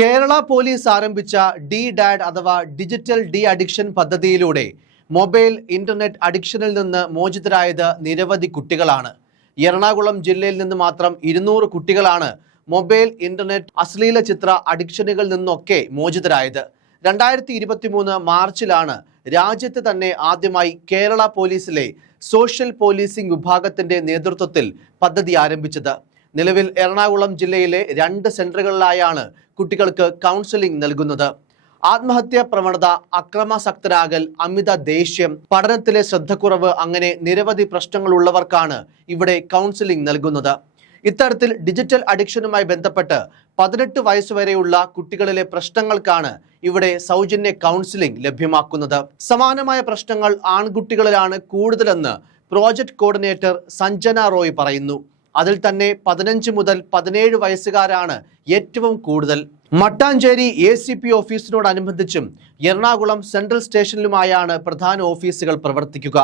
Kerala police ആരംഭിച്ച D dad അഥവാ digital de addiction പദ്ധതിയിലൂടെ മൊബൈൽ ഇന്റർനെറ്റ് അഡിക്ഷനിൽ നിന്ന് മോചിതരായത് നിരവധി കുട്ടികളാണ്. എറണാകുളം ജില്ലയിൽ നിന്ന് മാത്രം 200 കുട്ടികളാണ് മൊബൈൽ ഇന്റർനെറ്റ് അശ്ലീല ചിത്ര അഡിക്ഷനുകളിൽ നിന്നൊക്കെ മോചിതരായത്. 2023 മാർച്ചിലാണ് രാജ്യത്ത് തന്നെ ആദ്യമായി കേരള പോലീസിലെ സോഷ്യൽ പോലീസിംഗ് വിഭാഗത്തിന്റെ നേതൃത്വത്തിൽ പദ്ധതി ആരംഭിച്ചത്. നിലവിൽ എറണാകുളം ജില്ലയിലെ 2 സെന്ററുകളിലായാണ് കുട്ടികൾക്ക് കൗൺസിലിംഗ് നൽകുന്നത്. ആത്മഹത്യാ പ്രവണത, അക്രമാസക്തരാകൽ, അമിത ദേഷ്യം, പഠനത്തിലെ ശ്രദ്ധക്കുറവ് അങ്ങനെ നിരവധി പ്രശ്നങ്ങളുള്ളവർക്കാണ് ഇവിടെ കൗൺസിലിംഗ് നൽകുന്നത്. ഇത്തരത്തിൽ ഡിജിറ്റൽ അഡിക്ഷനുമായി ബന്ധപ്പെട്ട് 18 വയസ്സുവരെയുള്ള കുട്ടികളിലെ പ്രശ്നങ്ങൾക്കാണ് ഇവിടെ സൗജന്യ കൗൺസിലിംഗ് ലഭ്യമാക്കുന്നത്. സമാനമായ പ്രശ്നങ്ങൾ ആൺകുട്ടികളിലാണ് കൂടുതലെന്ന് പ്രോജക്ട് കോർഡിനേറ്റർ സഞ്ജന റോയ് പറയുന്നു. അതിൽ തന്നെ 15 മുതൽ 17 വയസ്സുകാരാണ് ഏറ്റവും കൂടുതൽ. മട്ടാഞ്ചേരി ACP ഓഫീസിനോടനുബന്ധിച്ചും എറണാകുളം സെൻട്രൽ സ്റ്റേഷനിലുമായാണ് പ്രധാന ഓഫീസുകൾ പ്രവർത്തിക്കുക.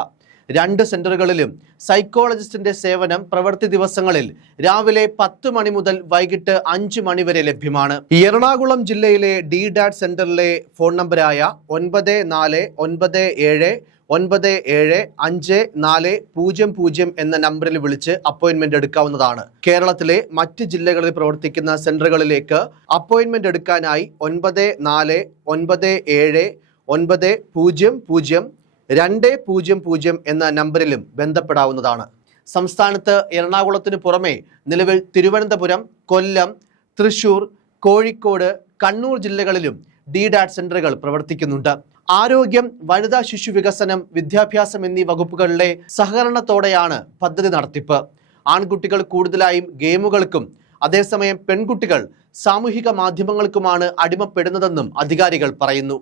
2 സെന്ററുകളിലും സൈക്കോളജിസ്റ്റിന്റെ സേവനം പ്രവൃത്തി ദിവസങ്ങളിൽ രാവിലെ 10 മണി മുതൽ വൈകിട്ട് 5 മണി വരെ ലഭ്യമാണ്. എറണാകുളം ജില്ലയിലെ ഡി ഡാഡ് സെന്ററിലെ ഫോൺ നമ്പറായ 9497975400 എന്ന നമ്പറിൽ വിളിച്ച് അപ്പോയിന്റ്മെന്റ് എടുക്കാവുന്നതാണ്. കേരളത്തിലെ മറ്റ് ജില്ലകളിൽ പ്രവർത്തിക്കുന്ന സെന്ററുകളിലേക്ക് അപ്പോയിന്റ്മെന്റ് എടുക്കാനായി 9497900200 എന്ന നമ്പറിലും ബന്ധപ്പെടാവുന്നതാണ്. സംസ്ഥാനത്ത് എറണാകുളത്തിന് പുറമെ നിലവിൽ തിരുവനന്തപുരം, കൊല്ലം, തൃശൂർ, കോഴിക്കോട്, കണ്ണൂർ ജില്ലകളിലും ഡി ഡാഡ് സെന്ററുകൾ പ്രവർത്തിക്കുന്നുണ്ട്. ആരോഗ്യം, വനിതാ ശിശു വികസനം, വിദ്യാഭ്യാസം എന്നീ വകുപ്പുകളിലെ സഹകരണത്തോടെയാണ് പദ്ധതി നടത്തിപ്പ്. ആൺകുട്ടികൾ കൂടുതലായും ഗെയിമുകൾക്കും അതേസമയം പെൺകുട്ടികൾ സാമൂഹിക മാധ്യമങ്ങൾക്കുമാണ് അടിമപ്പെടുന്നതെന്നും അധികാരികൾ പറയുന്നു.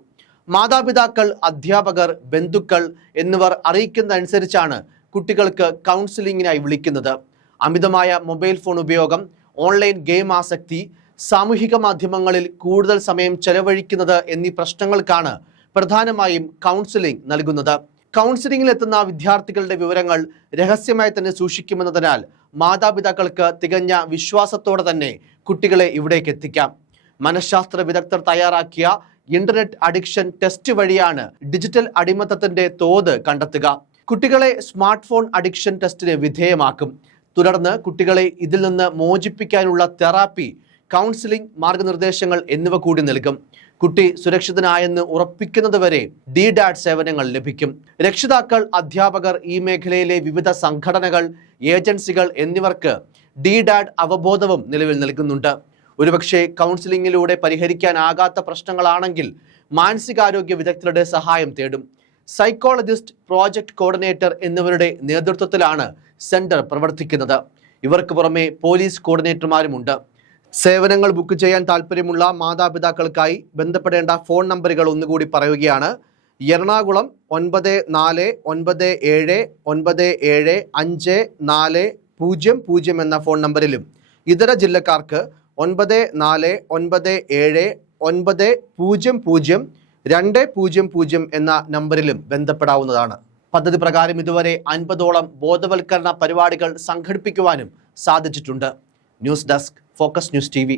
മാതാപിതാക്കൾ, അധ്യാപകർ, ബന്ധുക്കൾ എന്നിവർ അറിയിക്കുന്നതനുസരിച്ചാണ് കുട്ടികൾക്ക് കൗൺസിലിങ്ങിനായി വിളിക്കുന്നത്. അമിതമായ മൊബൈൽ ഫോൺ ഉപയോഗം, ഓൺലൈൻ ഗെയിം ആസക്തി, സാമൂഹിക മാധ്യമങ്ങളിൽ കൂടുതൽ സമയം ചെലവഴിക്കുന്നത് എന്നീ പ്രശ്നങ്ങൾക്കാണ് പ്രധാനമായും കൗൺസിലിംഗ് നൽകുന്നത്. കൗൺസിലിംഗിൽ എത്തുന്ന വിദ്യാർത്ഥികളുടെ വിവരങ്ങൾ രഹസ്യമായി തന്നെ സൂക്ഷിക്കുമെന്നതിനാൽ മാതാപിതാക്കൾക്ക് തികഞ്ഞ വിശ്വാസത്തോടെ തന്നെ കുട്ടികളെ ഇവിടേക്ക് എത്തിക്കാം. മനഃശാസ്ത്ര വിദഗ്ധർ തയ്യാറാക്കിയ ഇന്റർനെറ്റ് അഡിക്ഷൻ ടെസ്റ്റ് വഴിയാണ് ഡിജിറ്റൽ അടിമത്തത്തിന്റെ തോത് കണ്ടെത്തുക. കുട്ടികളെ സ്മാർട്ട് ഫോൺ അഡിക്ഷൻ ടെസ്റ്റിന് വിധേയമാക്കും. തുടർന്ന് കുട്ടികളെ ഇതിൽ നിന്ന് മോചിപ്പിക്കാനുള്ള തെറാപ്പി, കൗൺസിലിംഗ്, മാർഗനിർദ്ദേശങ്ങൾ എന്നിവ കൂടി നൽകും. കുട്ടി സുരക്ഷിതനായെന്ന് ഉറപ്പിക്കുന്നതുവരെ ഡി ഡാഡ് സേവനങ്ങൾ ലഭിക്കും. രക്ഷിതാക്കൾ, അധ്യാപകർ, ഈ മേഖലയിലെ വിവിധ സംഘടനകൾ, ഏജൻസികൾ എന്നിവർക്ക് ഡി ഡാഡ് അവബോധവും നിലവിൽ നൽകുന്നുണ്ട്. ഒരുപക്ഷെ കൗൺസിലിംഗിലൂടെ പരിഹരിക്കാനാകാത്ത പ്രശ്നങ്ങളാണെങ്കിൽ മാനസികാരോഗ്യ വിദഗ്ധരുടെ സഹായം തേടും. സൈക്കോളജിസ്റ്റ്, പ്രോജക്ട് കോർഡിനേറ്റർ എന്നിവരുടെ നേതൃത്വത്തിലാണ് സെന്റർ പ്രവർത്തിക്കുന്നത്. ഇവർക്ക് പുറമെ പോലീസ് കോർഡിനേറ്റർമാരുമുണ്ട്. സേവനങ്ങൾ ബുക്ക് ചെയ്യാൻ താല്പര്യമുള്ള മാതാപിതാക്കൾക്കായി ബന്ധപ്പെടേണ്ട ഫോൺ നമ്പറുകൾ ഒന്നുകൂടി പറയുകയാണ്. എറണാകുളം 9497975400 എന്ന ഫോൺ നമ്പറിലും ഇതര ജില്ലക്കാർക്ക് 9497900200 എന്ന നമ്പറിലും ബന്ധപ്പെടാവുന്നതാണ്. പദ്ധതി പ്രകാരം ഇതുവരെ 50ഓളം ബോധവൽക്കരണ പരിപാടികൾ സംഘടിപ്പിക്കുവാനും സാധിച്ചിട്ടുണ്ട്. News desk, focus news TV.